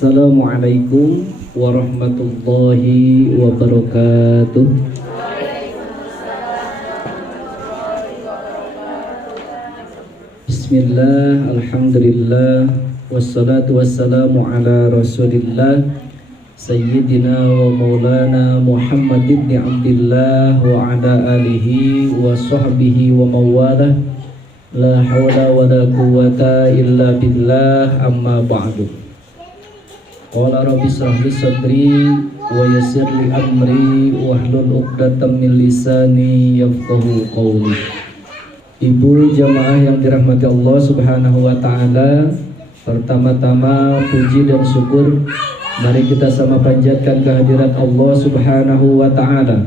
Assalamualaikum warahmatullahi wabarakatuh. Bismillah, alhamdulillah, wassalatu wassalamu ala rasulillah Sayyidina wa maulana Muhammad ibn Abdillah wa ala alihi wa sahbihi wa mawalah. La hawla wa la quwata illa billah, amma ba'du. Qala rabbi shrah li sadri wa yassir li amri wahlul 'uqdatam min lisani yafqahu qawli. Ibu jamaah yang dirahmati Allah Subhanahu wa taala, pertama-tama puji dan syukur mari kita sama panjatkan kehadirat Allah Subhanahu wa taala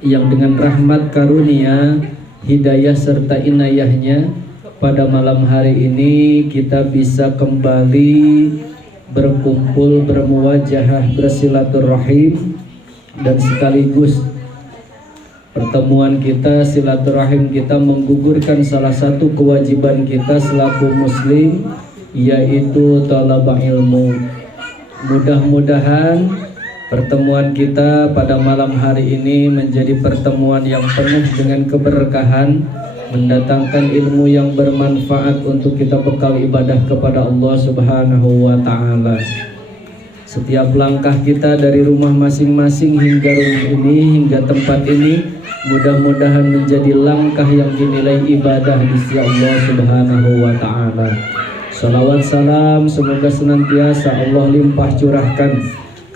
yang dengan rahmat karunia, hidayah serta inayahnya pada malam hari ini kita bisa kembali berkumpul, bermuwajahah, bersilaturahim, dan sekaligus pertemuan kita, silaturahim kita menggugurkan salah satu kewajiban kita selaku muslim, yaitu talabah ilmu. Mudah-mudahan pertemuan kita pada malam hari ini menjadi pertemuan yang penuh dengan keberkahan, mendatangkan ilmu yang bermanfaat untuk kita bekal ibadah kepada Allah Subhanahu wa taala. Setiap langkah kita dari rumah masing-masing hingga rumah ini, hingga tempat ini, mudah-mudahan menjadi langkah yang dinilai ibadah di sisi Allah Subhanahu wa taala. Salawat salam semoga senantiasa Allah limpah curahkan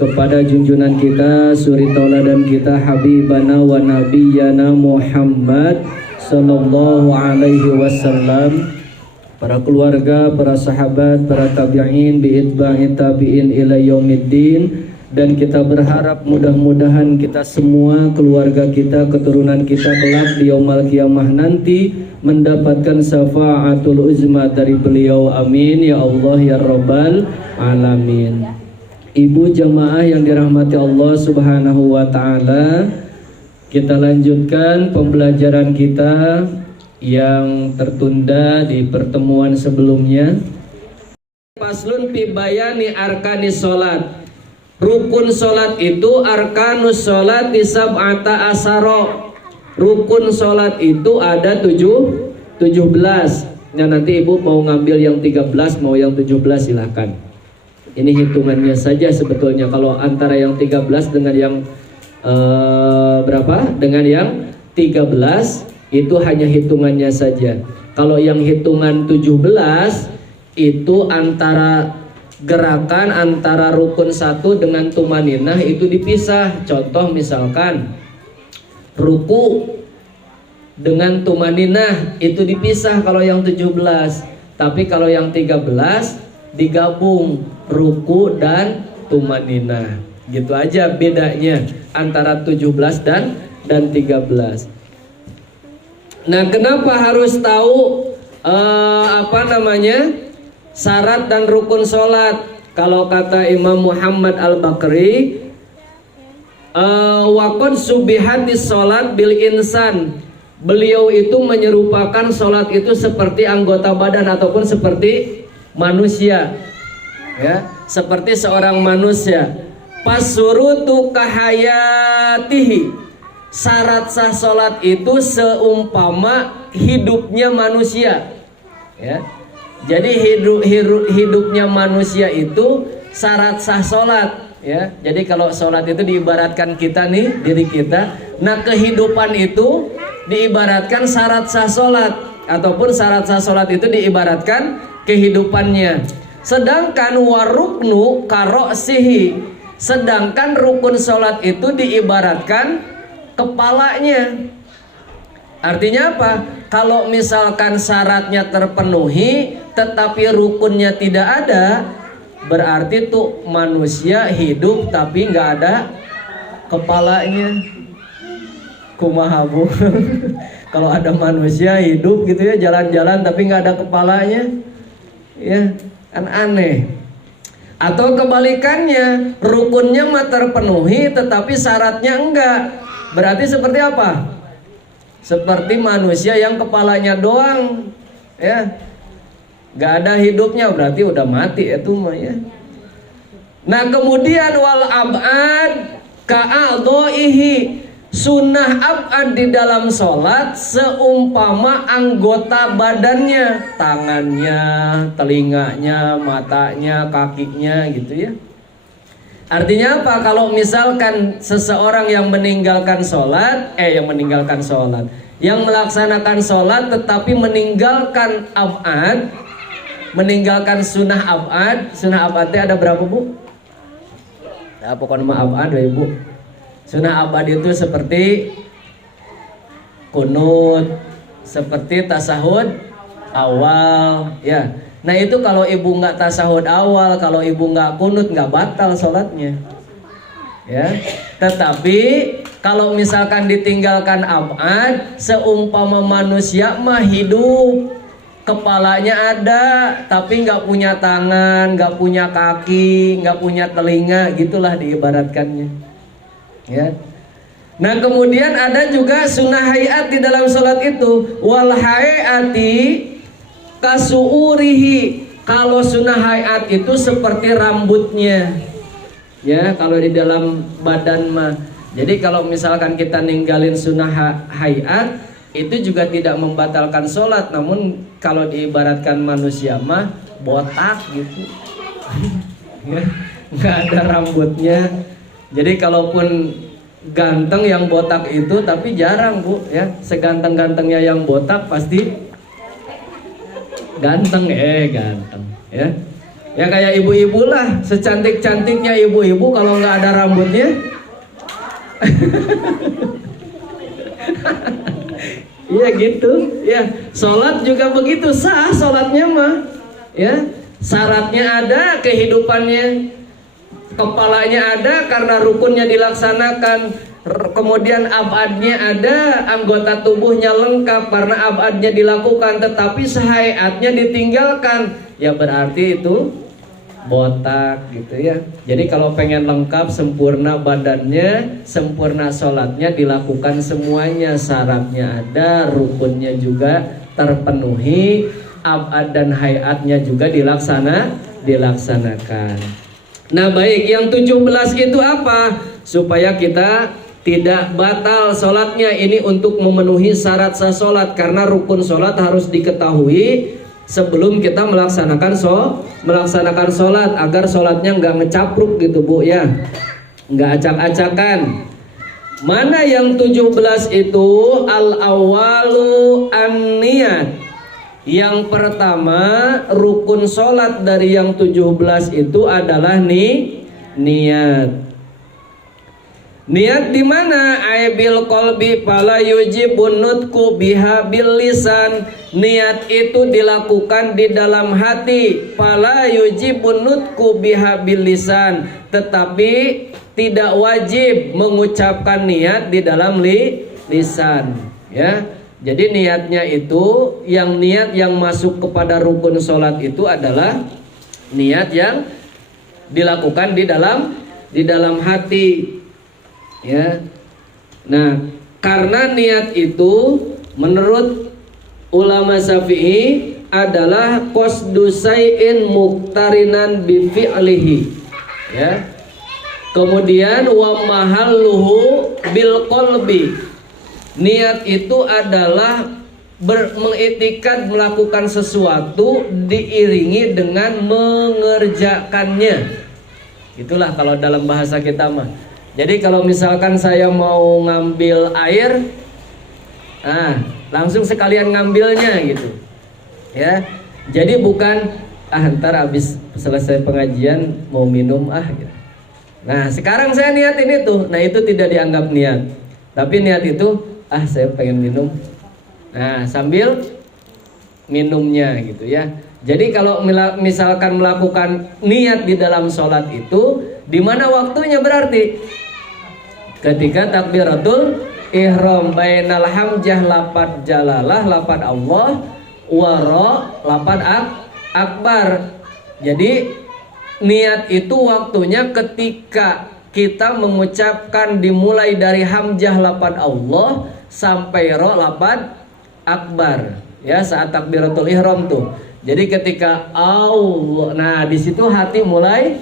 kepada junjungan kita, suri tauladan kita, habibana wa nabiyana Muhammad sallallahu alaihi wasallam, para keluarga, para sahabat, para tabi'in, bi'itba'i tabi'in ila yaumiddin. Dan kita berharap mudah-mudahan kita semua, keluarga kita, keturunan kita kelak di yaumul qiyamah nanti mendapatkan syafaatul uzma dari beliau, amin ya Allah ya rabbal alamin. Ibu jamaah yang dirahmati Allah Subhanahu wa taala, kita lanjutkan pembelajaran kita yang tertunda di pertemuan sebelumnya. Faslun fi bayani arkanis salat. Rukun salat itu arkanus salat sab'ata asaro. Rukun salat itu ada 17. Nah, nanti ibu mau ngambil yang 13, mau yang 17 silahkan. Ini hitungannya saja sebetulnya. Kalau antara yang 13 dengan yang berapa? Dengan yang 13 itu hanya hitungannya saja. Kalau yang hitungan 17 itu antara gerakan antara rukun 1 dengan tumaninah itu dipisah. Contoh misalkan ruku dengan tumaninah itu dipisah kalau yang 17. Tapi kalau yang 13 digabung ruku dan tumaninah. Gitu aja bedanya antara 17 dan 13. Nah, kenapa harus tahu syarat dan rukun sholat? Kalau kata Imam Muhammad Al-Bakri, waqad subihatis sholat bil insan. Beliau itu menyerupakan sholat itu seperti anggota badan ataupun seperti manusia, ya, seperti seorang manusia. Pasurutu kahayatihi. Syarat sah sholat itu seumpama hidupnya manusia, ya. Jadi hidupnya manusia itu syarat sah sholat, ya. Jadi kalau sholat itu diibaratkan kita nih, diri kita. Nah, kehidupan itu diibaratkan syarat sah sholat, ataupun syarat sah sholat itu diibaratkan kehidupannya. Sedangkan waruknu karosihi, sedangkan rukun sholat itu diibaratkan kepalanya. Artinya apa? Kalau misalkan syaratnya terpenuhi tetapi rukunnya tidak ada, berarti tuh manusia hidup tapi nggak ada kepalanya. Kumaha bu? Kalau ada manusia hidup gitu ya, jalan-jalan tapi nggak ada kepalanya, ya kan aneh. Atau kebalikannya, rukunnya mah terpenuhi tetapi syaratnya enggak. Berarti seperti apa? Seperti manusia yang kepalanya doang, ya, nggak ada hidupnya, berarti udah mati itu mah, ya. Nah kemudian wal ab'ad ka'adhoihi, sunnah ab'ad di dalam sholat seumpama anggota badannya, tangannya, telinganya, matanya, kakinya gitu ya. Artinya apa? Kalau misalkan seseorang yang meninggalkan sholat, yang melaksanakan sholat tetapi meninggalkan ab'ad, meninggalkan sunnah ab'ad ada berapa bu? Nah, pokoknya ab'ad ya ibu. Sunnah ab'ad itu seperti kunut, seperti tasahud awal ya. Nah itu kalau ibu nggak tasahud awal, kalau ibu nggak kunut, nggak batal sholatnya ya. Tetapi kalau misalkan ditinggalkan ab'ad, seumpama manusia mah hidup, kepalanya ada tapi nggak punya tangan, nggak punya kaki, nggak punya telinga, gitulah diibaratkannya ya. Nah kemudian ada juga sunnah hayat di dalam sholat itu, wal hayati kasuurihi. Kalau sunnah hayat itu seperti rambutnya ya, kalau di dalam badan mah. Jadi kalau misalkan kita ninggalin sunnah hayat itu juga tidak membatalkan sholat, namun kalau diibaratkan manusia mah botak gitu ya, nggak ada rambutnya. Jadi kalaupun ganteng yang botak itu, tapi jarang bu ya, seganteng-gantengnya yang botak pasti ganteng ya. Ya kayak ibu-ibu lah, secantik-cantiknya ibu-ibu kalau nggak ada rambutnya iya gitu ya. Sholat juga begitu, sah sholatnya mah ya, syaratnya ada, kehidupannya, kepalanya ada karena rukunnya dilaksanakan, kemudian abadnya ada, anggota tubuhnya lengkap karena abadnya dilakukan, tetapi sehayatnya ditinggalkan, ya berarti itu botak gitu ya. Jadi kalau pengen lengkap, sempurna badannya, sempurna sholatnya, dilakukan semuanya, syaratnya ada, rukunnya juga terpenuhi, abad dan hayatnya juga dilaksanakan. Nah baik, yang 17 itu apa? Supaya kita tidak batal sholatnya. Ini untuk memenuhi syarat sah sholat, karena rukun sholat harus diketahui sebelum kita melaksanakan sholat, agar sholatnya nggak ngecapruk gitu bu ya, nggak acak-acakan. Mana yang 17 itu? Al-awalu an-niyat. Yang pertama, rukun sholat dari yang 17 itu adalah niat. Niat di mana? Aibil qalbi fala yujibun nutqu biha bil lisan. Niat itu dilakukan di dalam hati, fala yujibun nutqu biha bil lisan, tetapi tidak wajib mengucapkan niat di dalam lisan ya. Jadi niatnya itu, niat yang masuk kepada rukun sholat itu adalah niat yang dilakukan di dalam hati ya. Nah, karena niat itu menurut ulama Syafi'i adalah qasdu syai'in muqtarinan bi fi'lihi ya. Kemudian wa mahalluhu bil qalbi. Niat itu adalah mengiktikad melakukan sesuatu diiringi dengan mengerjakannya. Itulah kalau dalam bahasa kita mah. Jadi kalau misalkan saya mau ngambil air, langsung sekalian ngambilnya gitu ya. Jadi bukan ntar habis selesai pengajian mau minum gitu. Nah sekarang saya niat ini tuh, nah itu tidak dianggap niat. Tapi niat itu saya pengen minum, nah sambil minumnya gitu ya. Jadi kalau misalkan melakukan niat di dalam sholat itu, di mana waktunya? Berarti ketika takbiratul ihram, bainal hamzah lafad jalalah, lafad Allah, wara lafad akbar. Jadi niat itu waktunya ketika kita mengucapkan dimulai dari hamzah lafad Allah sampai ro lafad akbar ya, saat takbiratul ihram tuh. Jadi ketika Allah, nah di situ hati mulai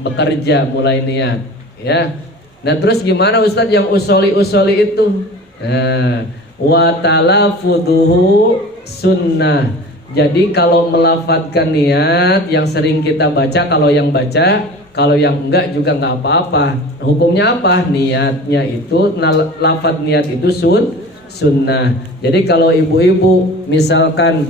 bekerja mulai niat, ya. Nah terus gimana Ustadz yang usoli itu? Nah, wa talafudhuhu sunnah. Jadi kalau melafadzkan niat yang sering kita baca, kalau yang baca, kalau yang enggak juga enggak apa-apa. Hukumnya apa? Niatnya itu, lafadz niat itu sunnah. Jadi kalau ibu-ibu misalkan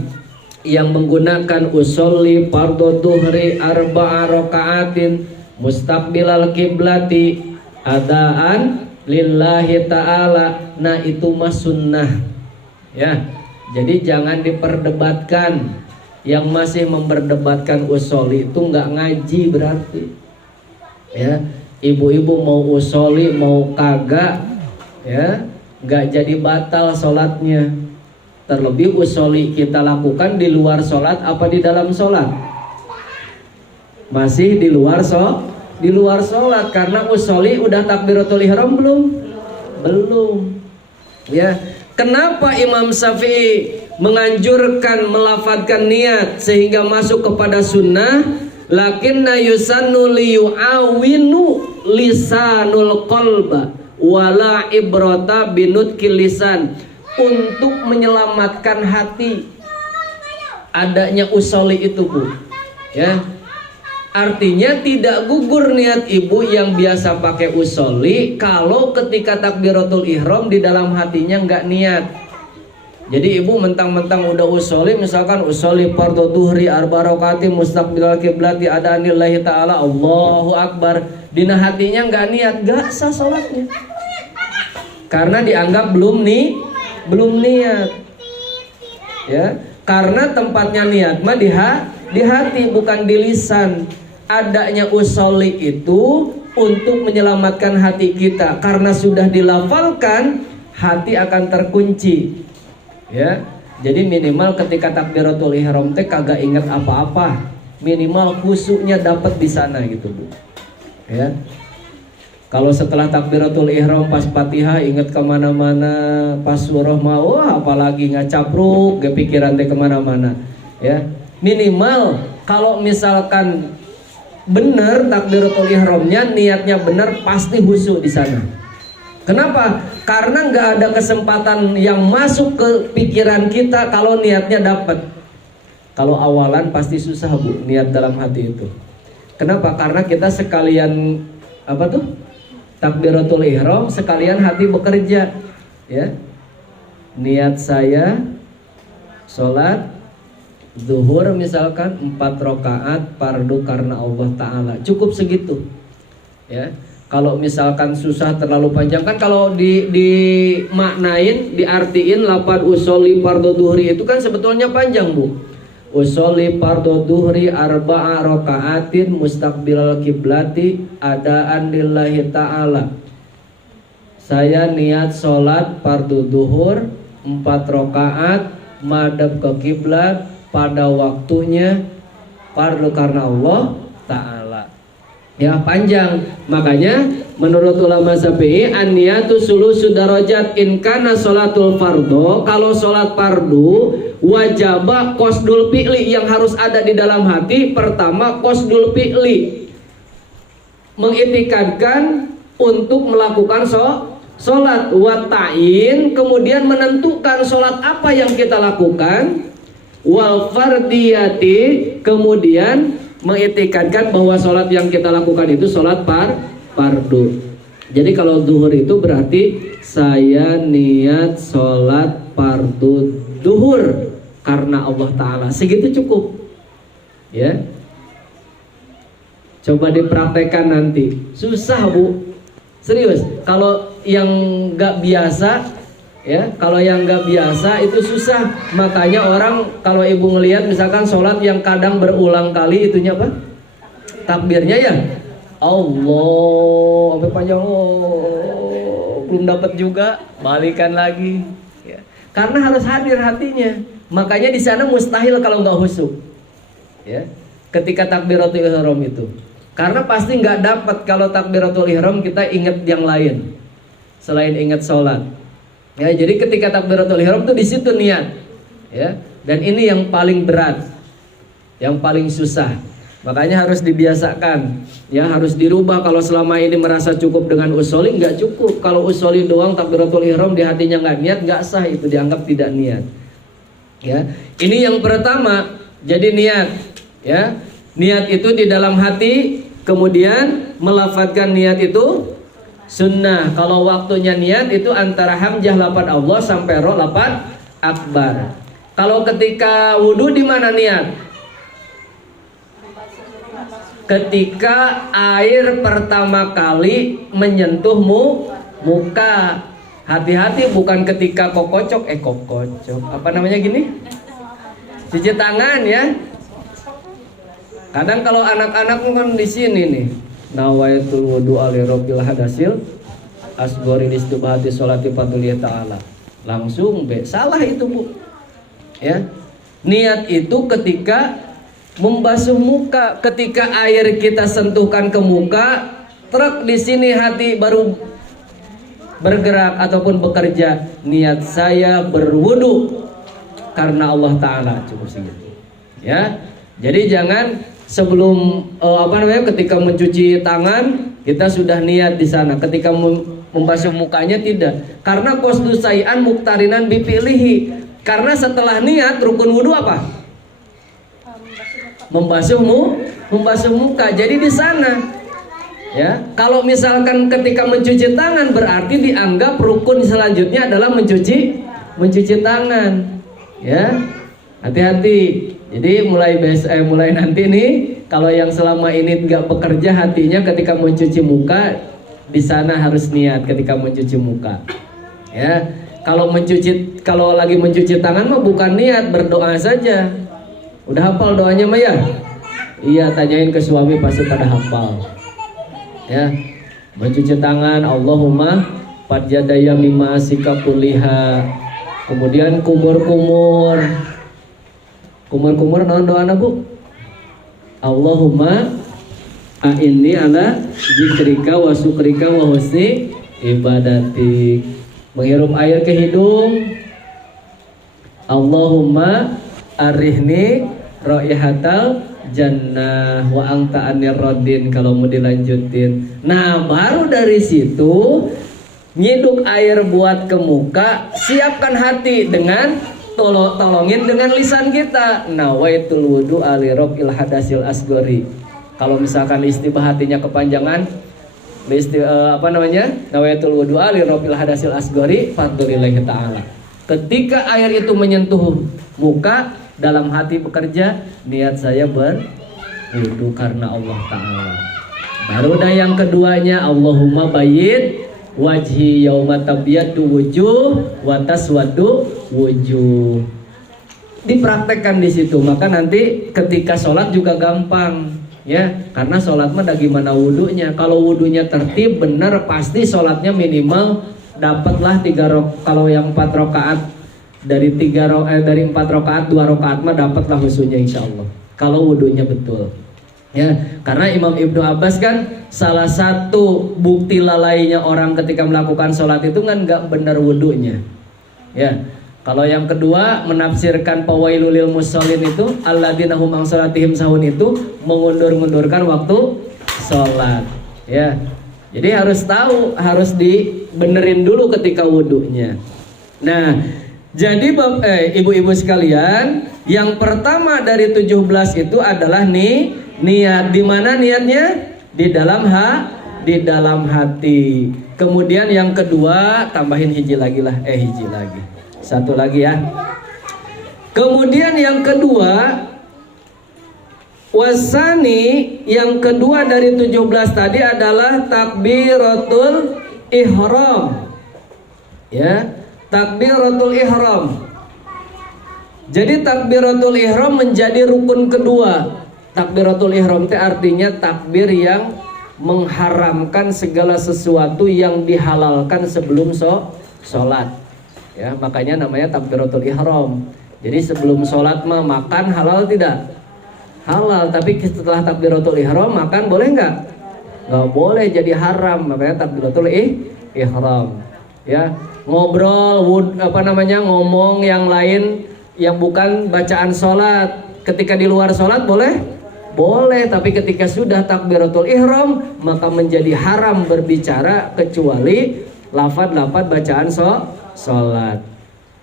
yang menggunakan usolli fardhu dhuhri arba'a raka'atin mustaqbilal kiblati adaan lillahi ta'ala, nah itu mah sunnah, ya. Jadi jangan diperdebatkan. Yang masih memperdebatkan usolli itu nggak ngaji berarti, ya. Ibu-ibu mau usolli mau kagak, ya, nggak jadi batal sholatnya. Terlebih usolli kita lakukan di luar sholat apa di dalam sholat? Masih di luar sholat, karena usolli udah takbiratul ihram belum, ya. Kenapa Imam Syafi'i menganjurkan melafadzkan niat sehingga masuk kepada sunnah? Lakinna yusannu liyu'awinu lisanul qalba wala ibrata binutqil lisan. Untuk menyelamatkan hati adanya usolli itu, Bu, ya. Artinya tidak gugur niat ibu yang biasa pakai usolli kalau ketika takbiratul ihram di dalam hatinya nggak niat. Jadi ibu mentang-mentang udah usolli, misalkan usolli fardhu dhuhri arba rakaati mustaqbilal kiblati adanillahi ta'ala Allahu akbar, dina hatinya nggak niat, nggak sah sholatnya. Karena dianggap belum niat. Ya, karena tempatnya niat mah di hati bukan di lisan. Adanya usolli itu untuk menyelamatkan hati kita, karena sudah dilafalkan hati akan terkunci, ya. Jadi minimal ketika takbiratul ihram teh kagak inget apa-apa, minimal khusyuknya dapat di sana gitu, Bu, ya. Kalau setelah takbiratul ihram pas Fatihah inget kemana-mana, pas surah mau apalagi ngacapruk kepikiran teh kemana-mana, ya. Minimal kalau misalkan benar takbiratul ihramnya, niatnya benar, pasti khusyuk di sana. Kenapa? Karena nggak ada kesempatan yang masuk ke pikiran kita kalau niatnya dapat. Kalau awalan pasti susah, Bu, niat dalam hati itu. Kenapa? Karena kita sekalian apa tuh? Takbiratul ihram sekalian hati bekerja, ya. Niat saya sholat zuhur misalkan 4 rakaat fardu karena Allah Ta'ala, cukup segitu, ya. Kalau misalkan susah terlalu panjang, kan kalau dimaknain, diartiin lafaz usolli fardhu dhuhri itu kan sebetulnya panjang, Bu. Usolli fardhu dhuhri arba'a raka'atin mustaqbilal kiblati adaan lillahi ta'ala. Saya niat sholat fardhu dhuhur 4 rakaat madhab ke kiblat pada waktunya, fardu karena Allah Ta'ala. Ya, panjang. Makanya menurut ulama Syafi'i an-niyatu sulusu darajat in kana sholatul fardhu. Kalau sholat fardu wajaba qasdul fi'li, yang harus ada di dalam hati. Pertama qasdul fi'li, mengitikadkan untuk melakukan sholat wa ta'in, kemudian menentukan sholat apa yang kita lakukan. Wal fardiyati, kemudian mengitikadkan bahwa sholat yang kita lakukan itu sholat fardu. Jadi kalau zuhur itu berarti saya niat sholat fardu zuhur karena Allah Ta'ala, segitu cukup, ya. Coba dipraktekkan nanti, susah, Bu, serius. Kalau yang nggak biasa, ya, kalau yang nggak biasa itu susah. Makanya orang kalau ibu ngelihat misalkan sholat yang kadang berulang kali itunya apa? Takbirnya ya Allah sampai panjang, belum dapat juga, balikan lagi, ya. Karena harus hadir hatinya. Makanya di sana mustahil kalau nggak khusyuk, ya, ketika takbiratul ihram itu. Karena pasti nggak dapat kalau takbiratul ihram kita ingat yang lain selain ingat sholat. Ya, jadi ketika takbiratul ihram tuh di situ niat, ya. Dan ini yang paling berat, yang paling susah. Makanya harus dibiasakan, ya harus dirubah. Kalau selama ini merasa cukup dengan usoli, nggak cukup. Kalau usoli doang takbiratul ihram di hatinya nggak niat, nggak sah, itu dianggap tidak niat. Ya, ini yang pertama. Jadi niat, ya niat itu di dalam hati, kemudian melafadzkan niat itu sunnah. Kalau waktunya niat itu antara hamzah lafadz Allah sampai ro lafadz akbar. Kalau ketika wudhu di mana niat? Ketika air pertama kali menyentuh muka. Hati-hati, bukan ketika kokocok. Apa namanya gini? Cuci tangan ya. Kadang kalau anak-anak kan di sini nih. Nawaitul wudu ali rabbil hadasil asgori listubahati sholati fatuliyah ta'ala. Langsung salah itu Bu. Ya. Niat itu ketika membasuh muka, ketika air kita sentuhkan ke muka, truk di sini hati baru bergerak ataupun bekerja. Niat saya berwudu karena Allah Ta'ala, cukup segitu. Ya, jadi jangan sebelum ketika mencuci tangan kita sudah niat di sana. Ketika membasuh mukanya tidak, karena qasdu say'an muqtarinan bipilihi. Karena setelah niat rukun wudu apa? Membasuh muka. Jadi di sana, ya. Kalau misalkan ketika mencuci tangan berarti dianggap rukun selanjutnya adalah mencuci tangan, ya. Hati-hati. Jadi mulai nanti nih, kalau yang selama ini nggak bekerja hatinya ketika mencuci muka, di sana harus niat ketika mencuci muka, ya. Kalau lagi mencuci tangan mah bukan niat, berdoa saja. Udah hafal doanya mah ya? Iya, tanyain ke suami pasti pada hafal. Ya, mencuci tangan, Allahumma padjadaya mimma sikakuliha. Kemudian kumur naon doana Bu? Allahumma a'inni ala zikrika wa syukrika wa husni ibadatik. Menghirup air ke hidung. Allahumma arihni raihatal jannah wa anta anir radin. Kalau mau dilanjutin, nah baru dari situ nyiduk air buat ke muka. Siapkan hati dengan tolongin dengan lisan kita, nawaitul wudu ali rabbil hadasil asgori. Kalau misalkan istibah hatinya kepanjangan, nawaitul wudu ali rabbil hadasil asgori fadlillahi ta'ala. Ketika air itu menyentuh muka, dalam hati bekerja, niat saya berwudu karena Allah Ta'ala. Baru dah yang keduanya, Allahumma bayyid wajhi yauma tabyaddu wujuh wa taswaddu wujuh. Dipraktekkan di situ, maka nanti ketika sholat juga gampang, ya. Karena sholat mah dah gimana wudunya. Kalau wudunya tertib benar, pasti sholatnya minimal dapatlah 3 rakaat. Kalau yang 4 rakaat dari 4 rakaat 2 rakaat mah dapatlah khususnya insyaallah. Kalau wudunya betul. Ya, karena Imam Ibnu Abbas kan salah satu bukti lalainya orang ketika melakukan sholat itu kan nggak benar wudunya. Ya, kalau yang kedua menafsirkan fawailul lil musallin itu alladzina hum an sholatihim sahun itu mengundurkan waktu sholat. Ya, jadi harus tahu, harus dibenerin dulu ketika wudunya. Nah, jadi ibu-ibu sekalian, yang pertama dari 17 itu adalah niat. Di mana niatnya? Di dalam hati. Kemudian yang kedua, tambahin hiji lagi. Satu lagi ya. Kemudian yang kedua, wasani, yang kedua dari 17 tadi adalah takbiratul ihram. Ya. Takbiratul ihram. Jadi takbiratul ihram menjadi rukun kedua. Takbiratul ihram itu artinya takbir yang mengharamkan segala sesuatu yang dihalalkan sebelum sholat. Ya, makanya namanya takbiratul ihram. Jadi sebelum sholat mah makan halal tidak? Halal. Tapi setelah takbiratul ihram makan boleh nggak? Nggak boleh, jadi haram. Makanya takbiratul ihram. Ya. Ngomong yang lain yang bukan bacaan sholat. Ketika di luar sholat boleh? Boleh, tapi ketika sudah takbiratul ihram maka menjadi haram berbicara kecuali lafaz-lafaz bacaan sholat.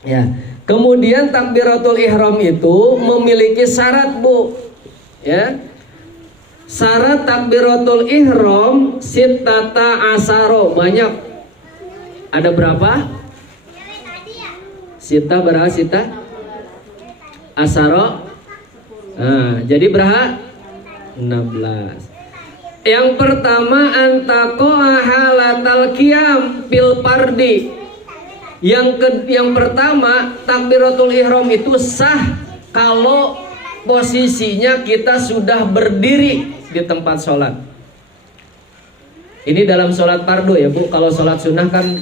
Ya. Kemudian takbiratul ihram itu memiliki syarat, Bu. Ya. Syarat takbiratul ihram sittata asaro, banyak. Ada berapa? Sita berapa sita? Asaro. Nah, jadi berapa? 16. Yang pertama antaqo'a halatal qiyam fil fardi. Yang pertama takbiratul ihram itu sah kalau posisinya kita sudah berdiri di tempat sholat. Ini dalam sholat fardu ya, Bu. Kalau sholat sunnah kan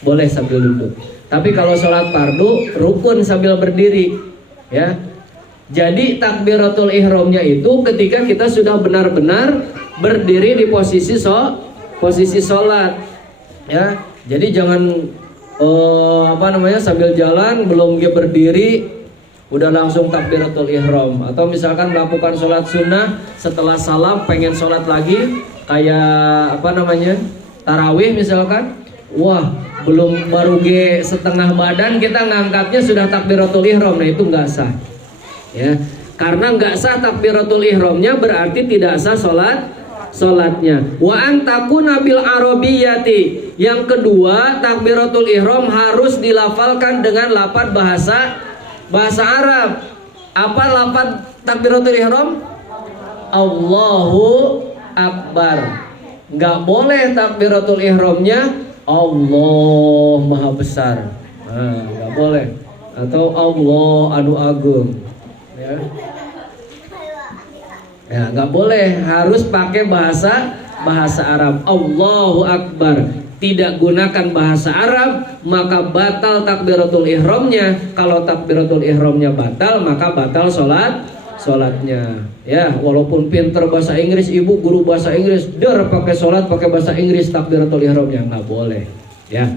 boleh sambil duduk. Tapi kalau sholat fardu rukun sambil berdiri, ya. Jadi takbiratul ihramnya itu ketika kita sudah benar-benar berdiri di posisi sholat, ya. Jadi jangan sambil jalan belum berdiri udah langsung takbiratul ihram. Atau misalkan melakukan sholat sunnah setelah salam pengen sholat lagi kayak tarawih misalkan, wah belum baru setengah badan kita ngangkatnya sudah takbiratul ihram. Nah itu nggak sah, ya. Karena nggak sah takbiratul ihramnya berarti tidak sah sholatnya. Wa antakuna bil arabiyati. Yang kedua takbiratul ihram harus dilafalkan dengan lafaz bahasa Arab. Apa lafaz takbiratul ihram? Allahu Akbar. Nggak boleh takbiratul ihramnya Allah Maha Besar. Nggak boleh. Atau Allah Anu Agung. Ya, nggak boleh. Harus pakai bahasa Arab. Allahu Akbar. Tidak gunakan bahasa Arab maka batal takbiratul ihramnya. Kalau takbiratul ihramnya batal maka batal sholatnya. Ya, walaupun pinter bahasa Inggris, ibu guru bahasa Inggris, pakai sholat pakai bahasa Inggris takbiratul ihramnya nggak boleh. Ya.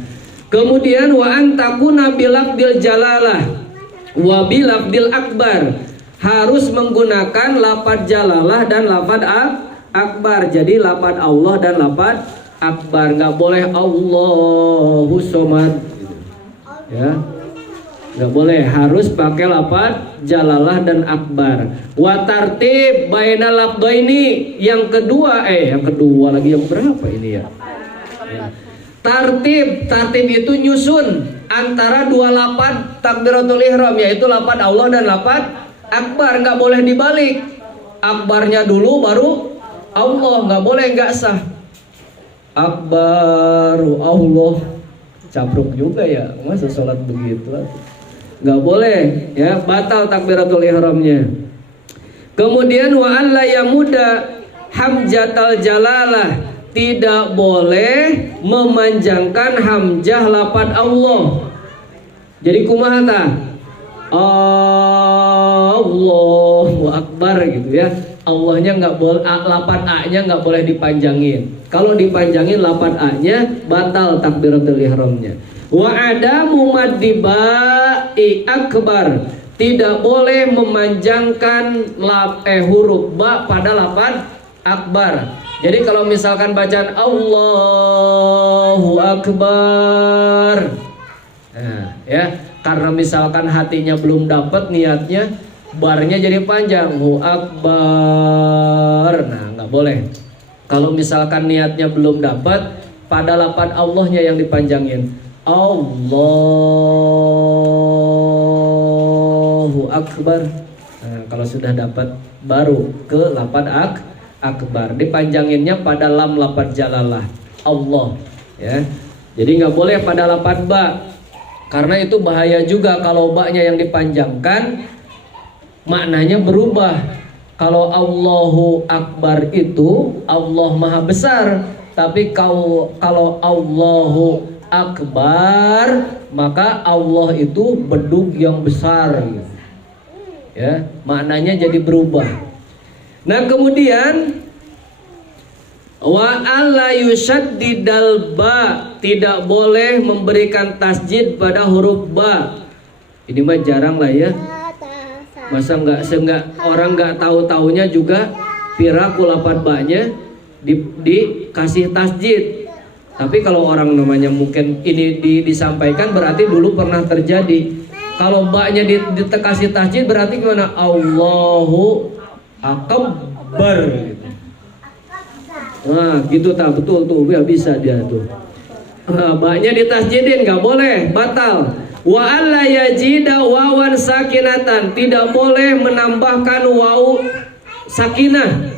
Kemudian wa antakuna bilafdil jalalah wa bilafdil akbar. Harus menggunakan lafaz jalalah dan lafaz akbar. Jadi lafaz Allah dan lafaz akbar. Nggak boleh Allahu somad. Ya. Nggak boleh, harus pakai lafaz jalalah dan akbar. Wa tartib bainal lafdaini. Yang kedua lagi yang berapa ini ya? Tartib itu nyusun antara dua lafaz takbiratul ihram, yaitu lafaz Allah dan lafaz akbar. Nggak boleh dibalik. Akbarnya dulu baru Allah, nggak boleh, nggak sah. Akbar Allah, capruk juga ya, masa sholat begitu? Nggak boleh, ya, batal takbiratul ihramnya. Kemudian wa alla yamuda hamjatal jalalah. Tidak boleh memanjangkan hamzah lafaz Allah. Jadi kumaha tah? Allahu Akbar gitu ya. Allahnya nggak boleh, lafaz A-nya nggak boleh dipanjangin. Kalau dipanjangin lafaz A-nya batal takbiratul ihramnya. Wa adamu maddiba'i akbar. Tidak boleh memanjangkan huruf ba pada lafaz akbar. Jadi kalau misalkan bacaan Allahu Akbar, nah, ya, karena misalkan hatinya belum dapat niatnya, barnya jadi panjang, Allahu Akbar. Nah, nggak boleh. Kalau misalkan niatnya belum dapat, pada lafaz Allahnya yang dipanjangin. Allahu Akbar. Nah, kalau sudah dapat baru ke lafaz akbar. Dipanjanginnya pada lam lafaz jalalah Allah, ya. Jadi nggak boleh pada lafaz ba. Karena itu bahaya juga kalau ba-nya yang dipanjangkan maknanya berubah. Kalau Allahu Akbar itu Allah Maha Besar, tapi kalau Allahu Akbar maka Allah itu bedug yang besar, ya, maknanya jadi berubah. Nah kemudian wa alla yushaddidal ba, tidak boleh memberikan tasjid pada huruf ba. Ini mah jarang lah ya. Masa nggak orang nggak tahu-taunya juga piraku lapan baknya dikasih tasjid. Tapi kalau orang namanya mungkin ini disampaikan berarti dulu pernah terjadi. Kalau baknya dikasih tasjid berarti gimana? Allahu Akbar gitu. Nah gitu tak betul tuh ya, bisa dia tuh. Baknya ditasjidin nggak boleh, batal. Wa alla yajida wawan sakinatan, tidak boleh menambahkan waw sakinah.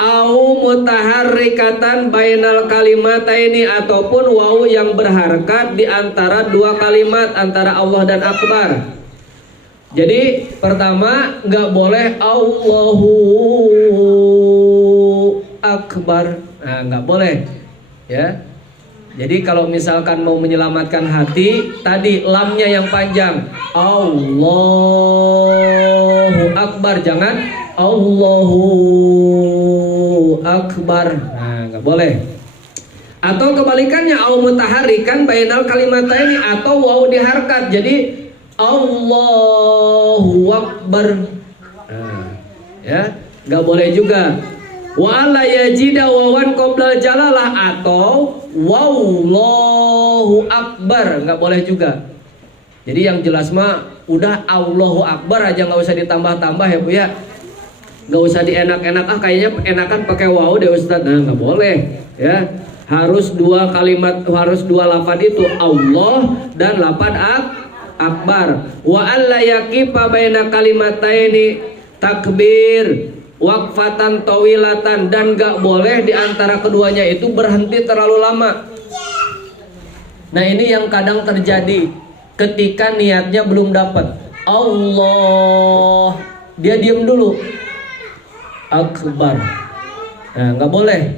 Au mutaharrikatan bainal kalimataini, ataupun waw yang berharakat di antara dua kalimat, antara Allah dan Akbar. Jadi pertama nggak boleh Allahu Akbar, nah nggak boleh ya. Jadi kalau misalkan mau menyelamatkan hati, tadi lamnya yang panjang, Allahu Akbar, jangan Allahu Akbar, nah nggak boleh. Atau kebalikannya, au mutaharikan bainal kalimataini, atau waw diharkat, jadi Allahu Akbar, nah, ya nggak boleh juga. Wa alla yajida wawan qoblal jalalah, atau wallahu akbar, nggak boleh juga. Jadi yang jelas mah udah Allahu Akbar aja, nggak usah ditambah-tambah ya Bu ya. Nggak usah dienak-enak, kayaknya enakan pakai waw deh Ustaz. Nah nggak boleh ya. Harus dua kalimat, harus dua lafaz itu, Allah dan lafaz akbar. Wa alla yaqifa baina kalimataini takbir waqfatan tawilatan, dan gak boleh di antara keduanya itu berhenti terlalu lama. Nah ini yang kadang terjadi ketika niatnya belum dapat. Allah, dia diam dulu, Akbar, nah nggak boleh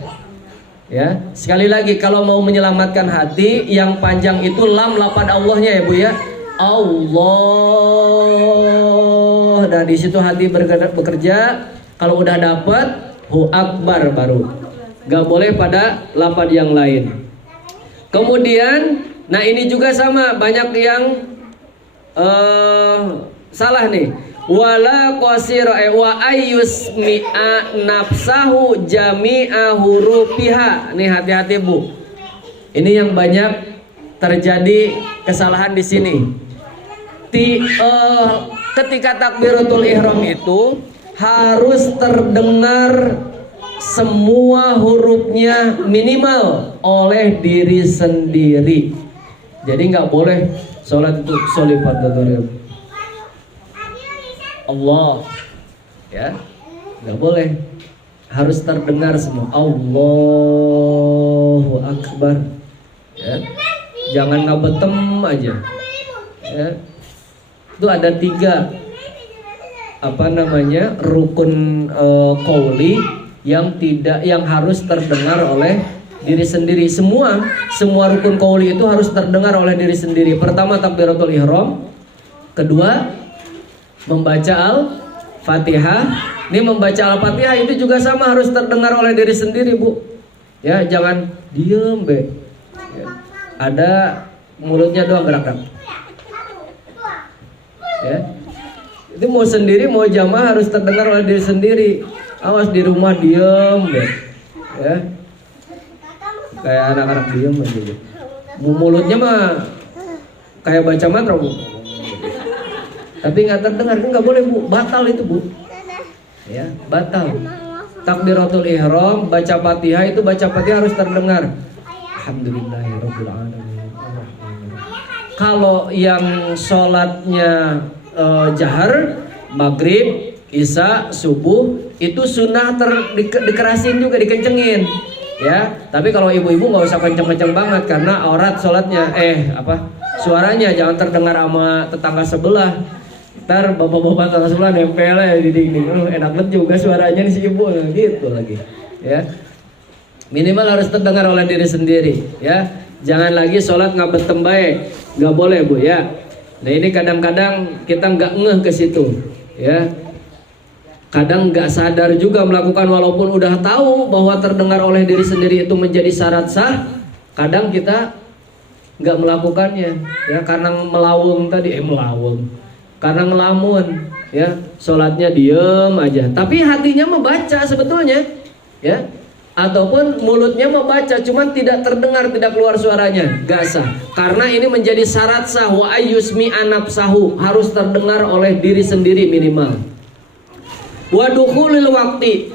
ya. Sekali lagi, kalau mau menyelamatkan hati, yang panjang itu lam lafaz Allahnya ya Bu ya, Allah. Dan di situ hati bekerja. Kalau udah dapat hu akbar baru, gak boleh pada lafaz yang lain. Kemudian, nah ini juga sama, banyak yang salah nih. Wala qasira wa ayyusmi'a nafsahu jami'a hurufiha. Nih hati-hati Bu. Ini yang banyak terjadi kesalahan di sini. Ketika takbiratul ihram itu harus terdengar semua hurufnya minimal oleh diri sendiri. Jadi nggak boleh sholat itu sholifatul Allah ya, nggak boleh, harus terdengar semua Allahu Akbar ya. Jangan ngabetem aja ya. Itu ada 3 rukun qauli yang harus terdengar oleh diri sendiri. Semua rukun qauli itu harus terdengar oleh diri sendiri. Pertama takbiratul ihram, kedua membaca al-Fatihah. Ini membaca al-Fatihah itu juga sama, harus terdengar oleh diri sendiri Bu ya. Jangan diem be ya. Ada mulutnya doang gerak-gerak ya. Itu mau sendiri mau jamaah harus terdengar oleh diri sendiri. Awas di rumah diem deh ya, kayak anak-anak diem aja. Mulutnya mah kayak baca mantra Bu, tapi nggak terdengar, nggak boleh Bu, batal itu Bu ya, batal. Takbiratul ihram, baca Fatihah itu baca Fatihah harus terdengar. Alhamdulillahirabbil alamin. Kalau yang sholatnya jahar, maghrib, isya, subuh, itu sunnah dikerasin juga, dikencengin ya. Tapi kalau ibu-ibu nggak usah kenceng-kenceng banget, karena aurat sholatnya suaranya jangan terdengar sama tetangga sebelah. Ntar bapak-bapak tetangga sebelah nempel ya di dinding, enak banget juga suaranya nih si ibu gitu lagi ya. Minimal harus terdengar oleh diri sendiri ya. Jangan lagi sholat ngabetem bae, nggak boleh Bu ya. Nah ini kadang-kadang kita nggak ngeh ke situ ya. Kadang nggak sadar juga melakukan, walaupun udah tahu bahwa terdengar oleh diri sendiri itu menjadi syarat sah. Kadang kita nggak melakukannya ya, karena melawung tadi karena ngelamun, ya, sholatnya diem aja, tapi hatinya membaca sebetulnya, ya, ataupun mulutnya membaca, cuman tidak terdengar, tidak keluar suaranya, gak sah. Karena ini menjadi syarat sah, wa ayyusmi anab sahu, harus terdengar oleh diri sendiri minimal. Wa dukhulil waqti,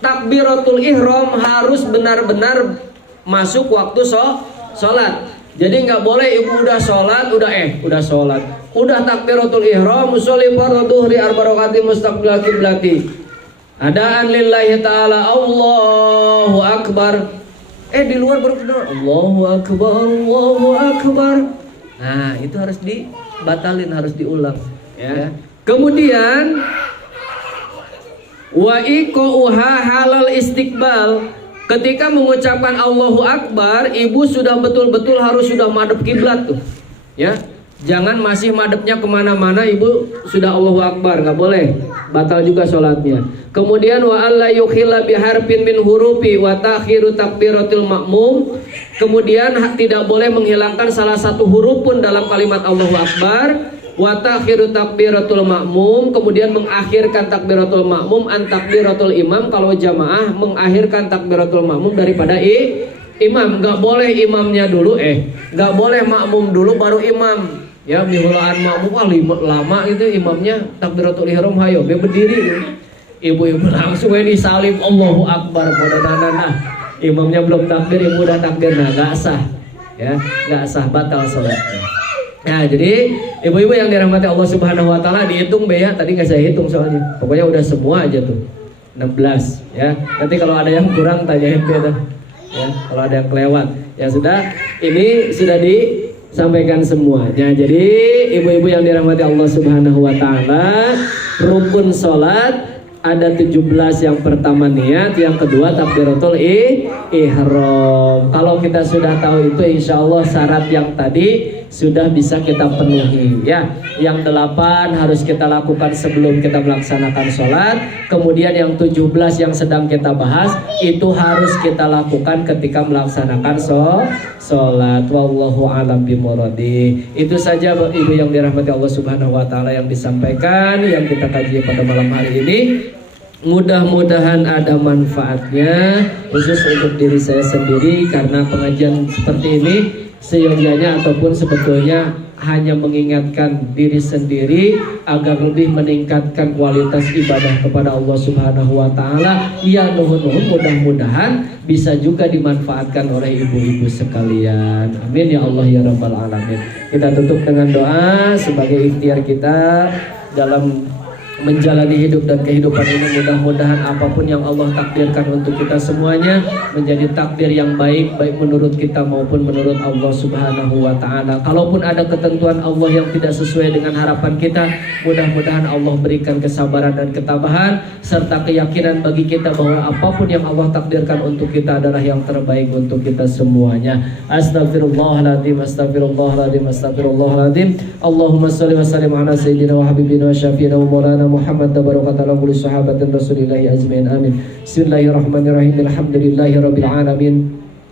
takbiratul ihram harus benar-benar masuk waktu sholat. Jadi nggak boleh ibu udah sholat, udah takbiratul ihram, musolli fardhu dhuhri arba rakaati mustaqbil qiblati. Adaan lillahi ta'ala, Allahu Akbar. Di luar baru benar, Allahu Akbar, Allahu Akbar. Nah, itu harus dibatalin, harus diulang, ya. Kemudian wa iqa'uha halal istiqbal. Ketika mengucapkan Allahu Akbar, ibu sudah betul-betul harus sudah madep kiblat tuh, ya. Jangan masih madepnya kemana-mana, ibu sudah Allahu Akbar, nggak boleh, batal juga sholatnya. Kemudian wa alla yukhilla biharfin min hurufi wa ta'khiru takbiratul makmum. Kemudian tidak boleh menghilangkan salah satu huruf pun dalam kalimat Allahu Akbar. Wa ta'khiru takbiratul makmum, kemudian mengakhirkan takbiratul makmum an takbiratul imam. Kalau jamaah mengakhirkan takbiratul makmum daripada imam, nggak boleh imamnya dulu, nggak boleh makmum dulu baru imam. Ya, mihulaan makmum lama itu imamnya takbiratul ihram hayo dia berdiri, ibu-ibu langsung disalim Allahu Akbar pada nah, imamnya belum takbir, ibu udah takbir, nah nggak sah, ya, nggak sah, batal sholatnya. Nah, jadi ibu-ibu yang dirahmati Allah Subhanahu wa taala, dihitung ya, tadi nggak saya hitung soalnya. Pokoknya udah semua aja tuh. 16, ya. Nanti kalau ada yang kurang tanyain dia tuh. Ya, kalau ada yang kelewat. Ya sudah, ini sudah disampaikan semuanya. Jadi ibu-ibu yang dirahmati Allah Subhanahu wa taala, rukun salat ada 17. Yang pertama niat, yang kedua takbiratul ihram. Kalau kita sudah tahu itu, insya Allah syarat yang tadi sudah bisa kita penuhi, ya. Yang 8 harus kita lakukan sebelum kita melaksanakan sholat. Kemudian yang 17 yang sedang kita bahas itu harus kita lakukan ketika melaksanakan sholat. Wallahu a'lam bimuradi. Itu saja ibu yang dirahmati Allah Subhanahu wa taala yang disampaikan, yang kita kaji pada malam hari ini. Mudah-mudahan ada manfaatnya, khusus untuk diri saya sendiri, karena pengajian seperti ini seyogyanya ataupun sebetulnya hanya mengingatkan diri sendiri agar lebih meningkatkan kualitas ibadah kepada Allah Subhanahu wa taala. Ya, nuhun-nuhun mudah-mudahan bisa juga dimanfaatkan oleh ibu-ibu sekalian. Amin ya Allah ya rabbal alamin. Kita tutup dengan doa sebagai ikhtiar kita dalam menjalani hidup dan kehidupan ini. Mudah-mudahan apapun yang Allah takdirkan untuk kita semuanya menjadi takdir yang baik, baik menurut kita maupun menurut Allah Subhanahu wa ta'ala. Kalaupun ada ketentuan Allah yang tidak sesuai dengan harapan kita, mudah-mudahan Allah berikan kesabaran dan ketabahan serta keyakinan bagi kita bahwa apapun yang Allah takdirkan untuk kita adalah yang terbaik untuk kita semuanya. Astagfirullahaladzim, astagfirullahaladzim, astagfirullahaladzim. Allahumma salli wa sallim ala sayyidina wa habibina wa syafiina wa maulana Muhammad tabaraka ta'ala kulli sahabatin rasulillahi ajmain, amin. Bismillahirrahmanirrahim. Alhamdulillahi rabbil alamin.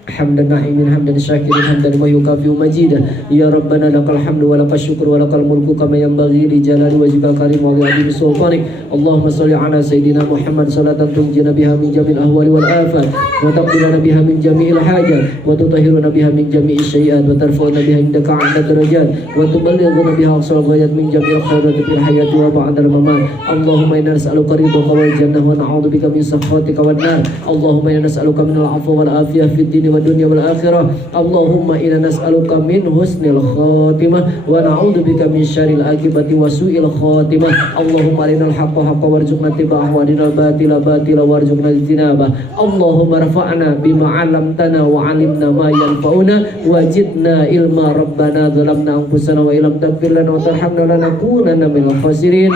Hamdan na'imin, hamdan syakirin, hamdan wa yukafi'u majidah. Ya Rabbana lakal hamdu wa lakal syukru wa lakal mulku kama yanbaghi li jalali wajhikal karim wa li 'azimi sultanik. Allahumma shalli ala sayyidina Muhammad salatan tunjina biha min jamil ahwali wal afat wa taqbilana biha min jami'il hajat wa tutahhiruna biha min jami'is sayyi'at wa tarfa'una biha indaka 'ala darajat wa tuballighuna biha aqsal ghayat min jami'il khairati fil hayati wa ba'dal mamat. Allahumma inna nas'aluka ridhaka wal jannah wa na'udzubika min sakhatika wan nar. Allahumma inna nas'aluka minal 'afwi wal 'afiyah fid din wa dunya wal akhirah. Allahumma inna nas'aluka min husnil khatimah wa na'udzubika min syarril akibati wa su'il khatimah. Allahumma arinal haqqa haqqan warzuqna ittiba'ahu wa arinal batila batila warzuqna ijtinabah. Allahumma rafa'na bima 'allamtana wa 'alimna ma yanfa'una wa zidna ilma. Rabbana zalamna anfusana wa illam taghfir lana wa tarhamna lanakunanna minal khasirin.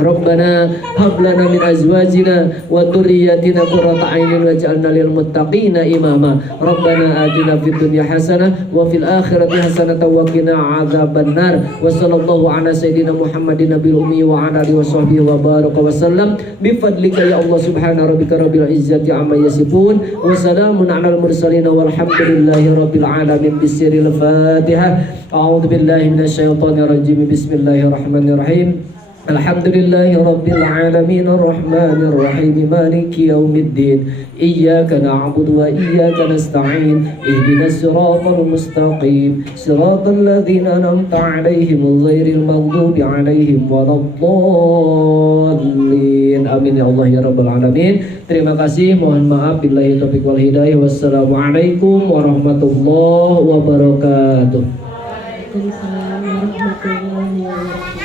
Rabbana hab lana min azwajina wa dhurriyyatina qurrata a'yunin waj'alna lil muttaqina imama. Rabbana atina fid dunya hasanah wa fil akhirati hasanah wa qina adzabannar. Wa sallallahu ala sayyidina Muhammadin nabiyil ummi wa ala alihi wa sahbihi wa baraka wa sallam bi fadlika ya Allah subhana rabbika rabbil izzati amma yasifun wa salamun alal mursalin walhamdulillahi rabbil alamin. Bisiril Fatihah. A'udzu billahi minasyaitonir rajim. Bismillahirrahmanirrahim. Alhamdulillahi rabbil alamin arrahmanir rahim maliki yaumiddin iyyaka na'budu wa iyyaka nasta'in ihdinas siratal mustaqim siratal ladzina an'amta 'alaihim ghairil maghdubi 'alaihim waladdallin. Amin ya Allah ya rabbal alamin. Terima kasih, mohon maaf billahi taufiq wal hidayah. Wassalamualaikum warahmatullahi wabarakatuh. Waalaikumsalam warahmatullahi wabarakatuh.